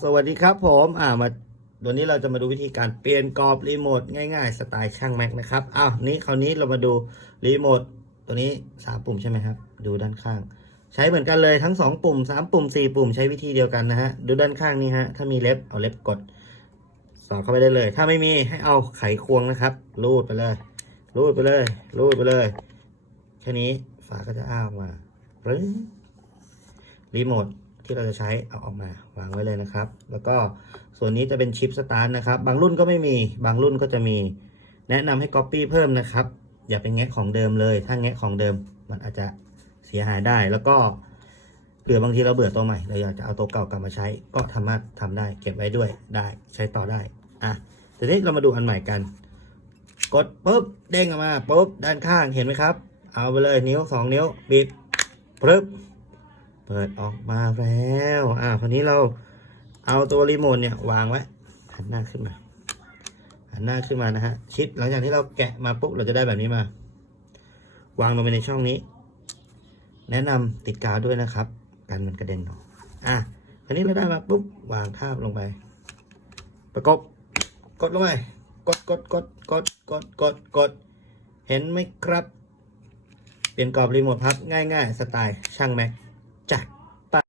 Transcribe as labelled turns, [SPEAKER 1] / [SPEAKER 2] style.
[SPEAKER 1] สวัสดีครับผมอ่ามาวันนี้เราจะมาดูวิธีการเปลี่ยนกรอบรีโมทง่ายๆ สไตล์ช่างแม็กนะครับอ้าวนี้คราวนี้เรามาดูรีโมทตัวนี้สามปุ่มใช่ไหมครับ ดูด้านข้าง ใช้เหมือนกันเลยทั้งสองปุ่มสามปุ่มสี่ปุ่มใช้วิธีเดียวกันนะฮะดูด้านข้างนี่ฮะถ้ามีเล็บเอาเล็บกดสอดเข้าไปได้เลย ถ้าไม่มีให้เอาไขควงนะครับรูดไปเลยรูดไปเลยรูดไปเลยแค่นี้ฝาก็จะอ้าออกมารีโมท ที่เราจะใช้เอาออกมาวางไว้เลยนะครับ แล้วก็ส่วนนี้จะเป็นชิปสตาร์ทนะครับ บางรุ่นก็ไม่มี บางรุ่นก็จะมี แนะนำให้ Copy เพิ่มนะครับ อย่าเป็นแงะของเดิมเลย ถ้าแงะของเดิมมันอาจจะเสียหายได้ แล้วก็เผื่อบางทีเราเบื่อตัวใหม่ เราอยากจะเอาตัวเก่ากลับมาใช้ ก็สามารถทำได้ เก็บไว้ด้วย ได้ใช้ต่อได้ อะทีนี้เรามาดูอันใหม่กัน กดปุ๊บเด้งออกมาปุ๊บด้านข้างเห็นไหมครับ เอาไปเลยนิ้วสองนิ้ว บิดปึ๊บ เปิดออกมาแล้ว อ่าคราวนี้เราเอาตัวรีโมทเนี่ยวางไว้หันหน้าขึ้นมา หันหน้าขึ้นมานะฮะ ชิดหลังจากที่เราแกะมาปุ๊บเราจะได้แบบนี้มา วางลงไปในช่องนี้ แนะนำติดกาวด้วยนะครับกันมันกระเด็นออกอะคราวนี้เราได้มาปุ๊บวางทาบลงไป ประกบกดลงไปกดกดกดกดกดกดกด เห็นไหมครับ เปลี่ยนกรอบรีโมทพับง่ายๆ สไตล์ช่างแม็ก Ya.